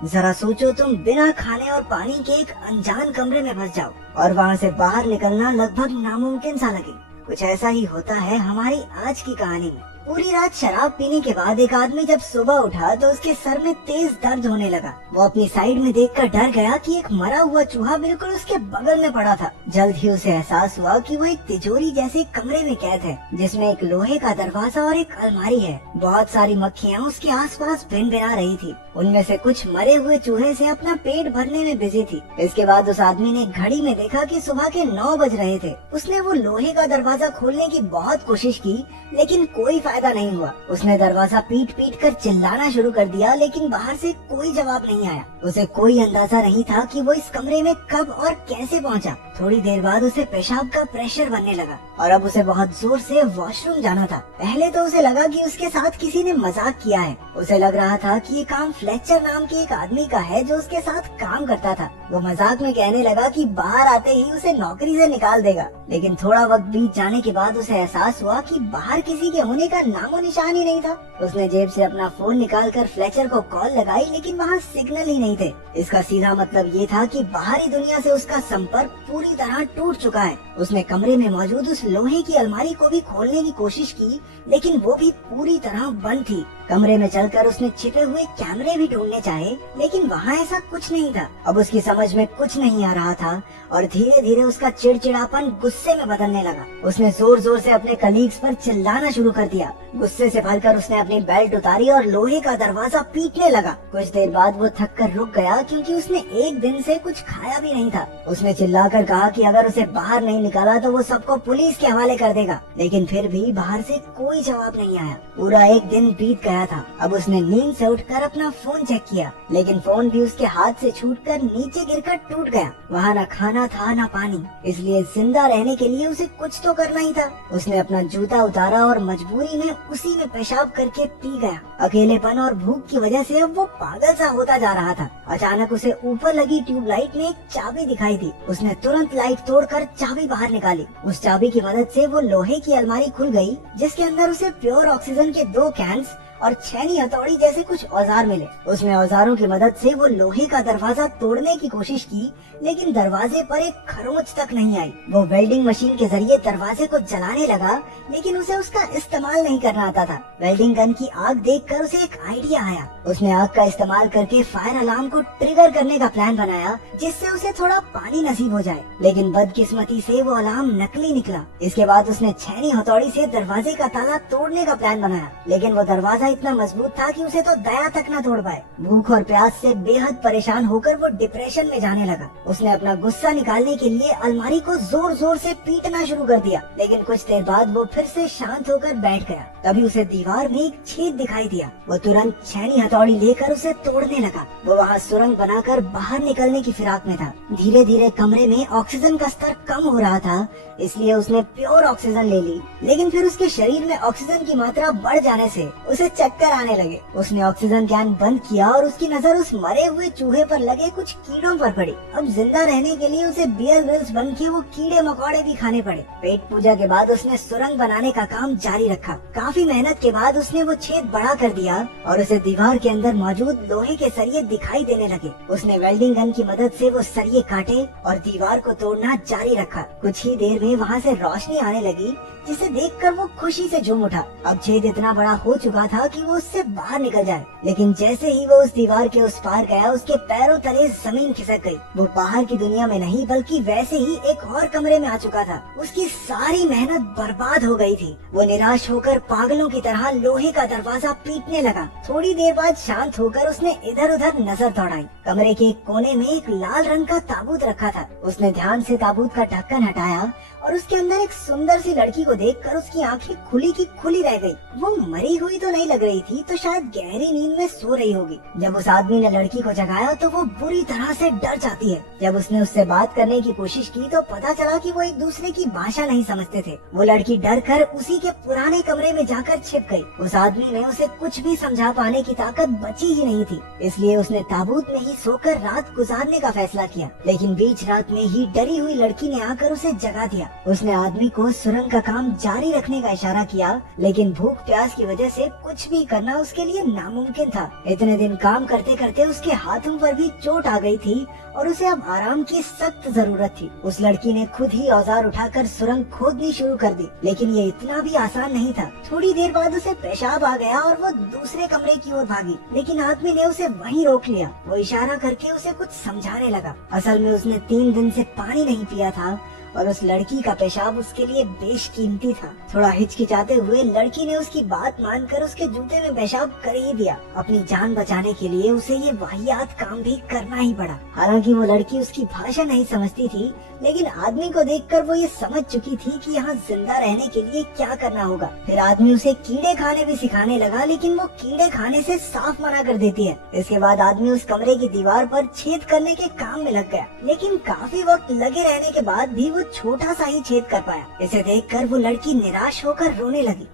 जरा सोचो, तुम बिना खाने और पानी के एक अनजान कमरे में फंस जाओ और वहाँ से बाहर निकलना लगभग नामुमकिन सा लगे। कुछ ऐसा ही होता है हमारी आज की कहानी में। पूरी रात शराब पीने के बाद एक आदमी जब सुबह उठा तो उसके सर में तेज दर्द होने लगा। वो अपनी साइड में देखकर डर गया कि एक मरा हुआ चूहा बिल्कुल उसके बगल में पड़ा था। जल्द ही उसे एहसास हुआ कि वो एक तिजोरी जैसे कमरे में कैद है, जिसमें एक लोहे का दरवाजा और एक अलमारी है। बहुत सारी मक्खियाँ उसके आसपास भिनभिना रही थी। उनमें से कुछ मरे हुए चूहे से अपना पेट भरने में बिजी थी। इसके बाद उस आदमी ने घड़ी में देखा कि सुबह के 9 बज रहे थे। उसने वो लोहे का दरवाजा खोलने की बहुत कोशिश की, लेकिन कोई फायदा नहीं हुआ। उसने दरवाजा पीट पीट कर चिल्लाना शुरू कर दिया, लेकिन बाहर से कोई जवाब नहीं आया। उसे कोई अंदाजा नहीं था कि वो इस कमरे में कब और कैसे पहुंचा। थोड़ी देर बाद उसे पेशाब का प्रेशर बनने लगा और अब उसे बहुत जोर से वॉशरूम जाना था। पहले तो उसे लगा कि उसके साथ किसी ने मजाक किया है। उसे लग रहा था कि ये काम फ्लेचर नाम के एक आदमी का है जो उसके साथ काम करता था। वो मजाक में कहने लगा कि बाहर आते ही उसे नौकरी से निकाल देगा। लेकिन थोड़ा वक्त बीत जाने के बाद उसे एहसास हुआ कि बाहर किसी के होने का नामो निशान ही नहीं था। उसने जेब से अपना फोन निकालकर फ्लेचर को कॉल लगाई, लेकिन वहाँ सिग्नल ही नहीं थे। इसका सीधा मतलब ये था कि बाहरी दुनिया से उसका संपर्क पूरी तरह टूट चुका है। उसने कमरे में मौजूद उस लोहे की अलमारी को भी खोलने की कोशिश की, लेकिन वो भी पूरी तरह बंद थी। कमरे में चलकर उसने छिपे हुए कैमरे भी ढूंढने चाहे, लेकिन वहाँ ऐसा कुछ नहीं था। अब उसकी समझ में कुछ नहीं आ रहा था और धीरे धीरे उसका चिड़चिड़ापन गुस्से में बदलने लगा। उसने जोर जोर से अपने कलीग्स पर चिल्लाना शुरू कर दिया। गुस्से से भरकर उसने अपनी बेल्ट उतारी और लोहे का दरवाजा पीटने लगा। कुछ देर बाद वो थक कर रुक गया, क्योंकि उसने एक दिन से कुछ खाया भी नहीं था। उसने चिल्लाकर कहा कि अगर उसे बाहर नहीं निकाला तो वो सबको पुलिस के हवाले कर देगा, लेकिन फिर भी बाहर से कोई जवाब नहीं आया। पूरा एक दिन बीत गया था। अब उसने नींद से उठकर अपना फोन चेक किया, लेकिन फोन भी उसके हाथ से छूटकर नीचे गिरकर टूट गया। वहाँ न खाना था न पानी, इसलिए जिंदा रहने के लिए उसे कुछ तो करना ही था। उसने अपना जूता उतारा और मजबूरी में उसी में पेशाब करके पी गया। अकेलेपन और भूख की वजह से अब वो पागल सा होता जा रहा था। अचानक उसे ऊपर लगी ट्यूबलाइट में एक चाबी दिखाई दी। उसने तुरंत लाइट तोड़कर चाबी बाहर निकाली। उस चाबी की मदद से वो लोहे की अलमारी खुल गई, जिसके अंदर उसे प्योर ऑक्सीजन के 2 कैंस और छेनी हथौड़ी जैसे कुछ औजार मिले। उसने औजारों की मदद से वो लोहे का दरवाजा तोड़ने की कोशिश की, लेकिन दरवाजे पर एक खरोंच तक नहीं आई। वो वेल्डिंग मशीन के जरिए दरवाजे को जलाने लगा, लेकिन उसे उसका इस्तेमाल नहीं करना आता था। वेल्डिंग गन की आग देखकर उसे एक आइडिया आया। उसने आग का इस्तेमाल करके फायर अलार्म को ट्रिगर करने का प्लान बनाया, जिससे उसे थोड़ा पानी नसीब हो जाए। लेकिन बदकिस्मती से वो अलार्म नकली निकला। इसके बाद उसने छेनी हथौड़ी से दरवाजे का ताला तोड़ने का प्लान बनाया, लेकिन वो दरवाजा इतना मजबूत था कि उसे तो दया तक न तोड़ पाए। भूख और प्यास से बेहद परेशान होकर वो डिप्रेशन में जाने लगा। उसने अपना गुस्सा निकालने के लिए अलमारी को जोर जोर से पीटना शुरू कर दिया, लेकिन कुछ देर बाद वो फिर से शांत होकर बैठ गया। तभी उसे दीवार में एक छेद दिखाई दिया। वो तुरंत छेनी हथौड़ी लेकर उसे तोड़ने लगा। वो वहाँ सुरंग बनाकर बाहर निकलने की फिराक में था। धीरे धीरे कमरे में ऑक्सीजन का स्तर कम हो रहा था, इसलिए उसने प्योर ऑक्सीजन ले ली, लेकिन फिर उसके शरीर में ऑक्सीजन की मात्रा बढ़ जाने से उसे चक्कर आने लगे। उसने ऑक्सीजन कैन बंद किया और उसकी नजर उस मरे हुए चूहे पर लगे कुछ कीड़ों पर पड़ी। अब जिंदा रहने के लिए उसे बियर ग्रिल्स बन के वो कीड़े मकोड़े भी खाने पड़े। पेट पूजा के बाद उसने सुरंग बनाने का काम जारी रखा। काफी मेहनत के बाद उसने वो छेद बड़ा कर दिया और उसे दीवार के अंदर मौजूद लोहे के सरिये दिखाई देने लगे। उसने वेल्डिंग गन की मदद से वो सरिये काटे और दीवार को तोड़ना जारी रखा। कुछ ही देर में वहाँ से रोशनी आने लगी, जिसे देखकर वो खुशी से झूम उठा। अब छेद इतना बड़ा हो चुका था कि वो उससे बाहर निकल जाए, लेकिन जैसे ही वो उस दीवार के उस पार गया, उसके पैरों तले जमीन खिसक गई। वो बाहर की दुनिया में नहीं बल्कि वैसे ही एक और कमरे में आ चुका था। उसकी सारी मेहनत बर्बाद हो गई थी। वो निराश होकर पागलों की तरह लोहे का दरवाजा पीटने लगा। थोड़ी देर बाद शांत होकर उसने इधर उधर नजर दौड़ाई। कमरे के एक कोने में एक लाल रंग का ताबूत रखा था। उसने ध्यान से ताबूत का ढक्कन हटाया और उसके अंदर एक सुंदर सी लड़की को देखकर उसकी आंखें खुली की खुली रह गई। वो मरी हुई तो नहीं लग रही थी, तो शायद गहरी नींद में सो रही होगी। जब उस आदमी ने लड़की को जगाया तो वो बुरी तरह से डर जाती है। जब उसने उससे बात करने की कोशिश की तो पता चला कि वो एक दूसरे की भाषा नहीं समझते थे। वो लड़की डर कर उसी के पुराने कमरे में जाकर छिप गई। उस आदमी ने उसे कुछ भी समझा पाने की ताकत बची ही नहीं थी, इसलिए उसने ताबूत में ही सोकर रात गुजारने का फैसला किया। लेकिन बीच रात में ही डरी हुई लड़की ने आकर उसे जगा दिया। उसने आदमी को सुरंग का काम जारी रखने का इशारा किया, लेकिन भूख प्यास की वजह से कुछ भी करना उसके लिए नामुमकिन था। इतने दिन काम करते करते उसके हाथों पर भी चोट आ गई थी और उसे अब आराम की सख्त जरूरत थी। उस लड़की ने खुद ही औजार उठाकर सुरंग खोदनी शुरू कर दी, लेकिन ये इतना भी आसान नहीं था। थोड़ी देर बाद उसे पेशाब आ गया और वो दूसरे कमरे की ओर भागी, लेकिन आदमी ने उसे वहीं रोक लिया। वो इशारा करके उसे कुछ समझाने लगा। असल में उसने 3 दिन से पानी नहीं पिया था और उस लड़की का पेशाब उसके लिए बेशकीमती था। थोड़ा हिचकिचाते हुए लड़की ने उसकी बात मानकर उसके जूते में पेशाब कर ही दिया। अपनी जान बचाने के लिए उसे ये वाहियात काम भी करना ही पड़ा। हालांकि वो लड़की उसकी भाषा नहीं समझती थी, लेकिन आदमी को देखकर वो ये समझ चुकी थी कि यहाँ जिंदा रहने के लिए क्या करना होगा। फिर आदमी उसे कीड़े खाने भी सिखाने लगा, लेकिन वो कीड़े खाने से साफ मना कर देती है। इसके बाद आदमी उस कमरे की दीवार पर छेद करने के काम में लग गया, लेकिन काफी वक्त लगे रहने के बाद भी वो छोटा सा ही छेद कर पाया। इसे देखकर वो लड़की निराश होकर रोने लगी।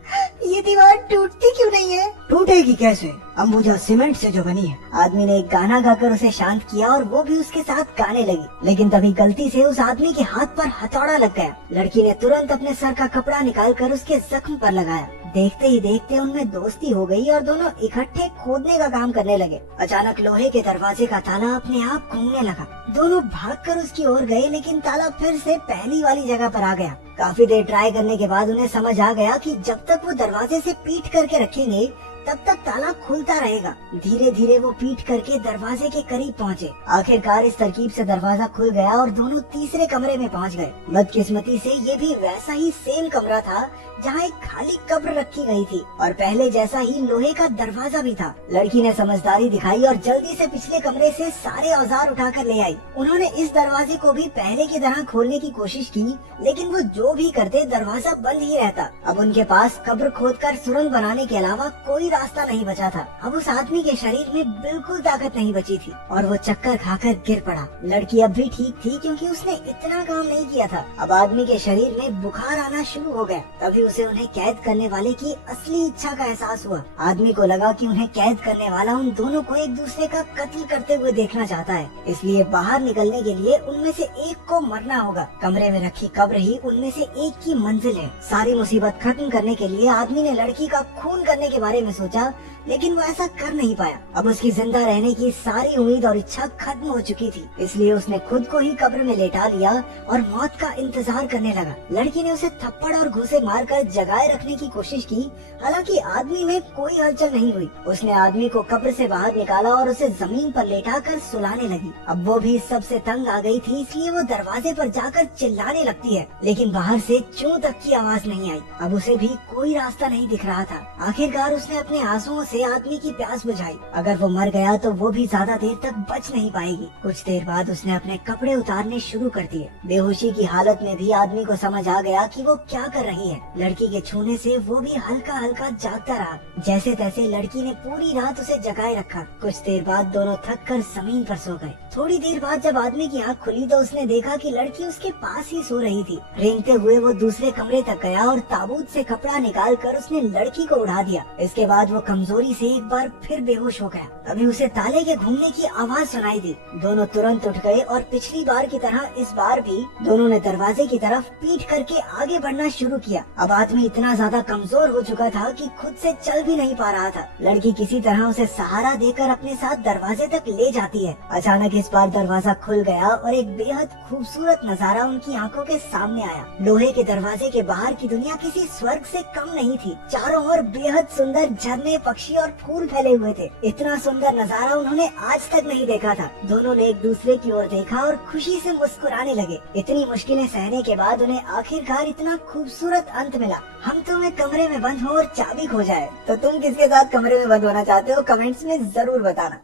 ये दीवार टूटती क्यों नहीं है? टूटेगी कैसे, अंबुजा सीमेंट से जो बनी है। आदमी ने एक गाना गाकर उसे शांत किया और वो भी उसके साथ गाने लगी, लेकिन तभी गलती से उस आदमी के हाथ पर हथौड़ा लग गया। लड़की ने तुरंत अपने सर का कपड़ा निकालकर उसके जख्म पर लगाया। देखते ही देखते उनमें दोस्ती हो गई और दोनों इकट्ठे खोदने का काम करने लगे। अचानक लोहे के दरवाजे का ताला अपने आप घूमने लगा। दोनों भागकर उसकी ओर गए, लेकिन ताला फिर से पहली वाली जगह पर आ गया। काफी देर ट्राई करने के बाद उन्हें समझ आ गया कि जब तक वो दरवाजे से पीठ करके रखेंगे तब तक ताला खुलता रहेगा। धीरे धीरे वो पीठ करके दरवाजे के करीब पहुँचे। आखिरकार इस तरकीब से दरवाजा खुल गया और दोनों तीसरे कमरे में पहुँच गए। बदकिस्मती से ये भी वैसा ही सेम कमरा था जहाँ एक खाली कब्र रखी गई थी और पहले जैसा ही लोहे का दरवाजा भी था। लड़की ने समझदारी दिखाई और जल्दी से पिछले कमरे से सारे औजार उठाकर ले आई। उन्होंने इस दरवाजे को भी पहले की तरह खोलने की कोशिश की, लेकिन वो जो भी करते दरवाजा बंद ही रहता। अब उनके पास कब्र खोदकर सुरंग बनाने के अलावा कोई रास्ता नहीं बचा था। अब उस आदमी के शरीर में बिल्कुल ताकत नहीं बची थी और वो चक्कर खाकर गिर पड़ा। लड़की अब भी ठीक थी क्योंकि उसने इतना काम नहीं किया था। अब आदमी के शरीर में बुखार आना शुरू हो गया। तभी उसे उन्हें कैद करने वाले की असली इच्छा का एहसास हुआ। आदमी को लगा कि उन्हें कैद करने वाला उन दोनों को एक दूसरे का कत्ल करते हुए देखना चाहता है, इसलिए बाहर निकलने के लिए उनमें से एक को मरना होगा। कमरे में रखी कब्र ही उनमें से एक की मंजिल है। सारी मुसीबत खत्म करने के लिए आदमी ने लड़की का खून करने के बारे में सोचा, लेकिन वो ऐसा कर नहीं पाया। अब उसकी जिंदा रहने की सारी उम्मीद और इच्छा खत्म हो चुकी थी, इसलिए उसने खुद को ही कब्र में लेटा लिया और मौत का इंतजार करने लगा। लड़की ने उसे थप्पड़ और घूंसे मारकर जगाए रखने की कोशिश की, हालांकि आदमी में कोई हलचल नहीं हुई। उसने आदमी को कब्र से बाहर निकाला और उसे जमीन पर लेटाकर सुलाने लगी। अब वो भी सबसे तंग आ गई थी, इसलिए वो दरवाजे पर जाकर चिल्लाने लगती है, लेकिन बाहर से चूं तक की आवाज नहीं आई। अब उसे भी कोई रास्ता नहीं दिख रहा था। आखिरकार उसने अपने आंसुओं से आदमी की प्यास बुझाई। अगर वो मर गया तो वो भी ज्यादा देर तक बच नहीं पाएगी। कुछ देर बाद उसने अपने कपड़े उतारने शुरू कर दिए। बेहोशी की हालत में भी आदमी को समझ आ गया कि वो क्या कर रही है। लड़की के छूने से वो भी हल्का हल्का जागता रहा। जैसे तैसे लड़की ने पूरी रात उसे जगाए रखा। कुछ देर बाद दोनों थक कर जमीन पर सो गए। थोड़ी देर बाद जब आदमी की आँख खुली तो उसने देखा कि लड़की उसके पास ही सो रही थी। रेंगते हुए वो दूसरे कमरे तक गया और ताबूत से कपड़ा निकाल कर उसने लड़की को उड़ा दिया। इसके बाद वो कमजोरी से एक बार फिर बेहोश हो गया। तभी उसे ताले के घूमने की आवाज सुनाई दी। दोनों तुरंत उठ गए और पिछली बार की तरह इस बार भी दोनों ने दरवाजे की तरफ पीठ करके आगे बढ़ना शुरू किया। अब आदमी इतना ज्यादा कमजोर हो चुका था कि खुद से चल भी नहीं पा रहा था। लड़की किसी तरह उसे सहारा देकर अपने साथ दरवाजे तक ले जाती है। अचानक इस बार दरवाजा खुल गया और एक बेहद खूबसूरत नजारा उनकी आंखों के सामने आया। लोहे के दरवाजे के बाहर की दुनिया किसी स्वर्ग से कम नहीं थी। चारों ओर बेहद सुंदर झरने, पक्षी और फूल फैले हुए थे। इतना सुंदर नजारा उन्होंने आज तक नहीं देखा था। दोनों ने एक दूसरे की ओर देखा और खुशी से मुस्कुराने लगे। इतनी मुश्किलें सहने के बाद उन्हें आखिरकार इतना खूबसूरत अंत मिला। हम तुम्हें कमरे में बंद हो और चाबी खो जाए तो तुम किसके साथ कमरे में बंद होना चाहते हो, कमेंट्स में जरूर बताना।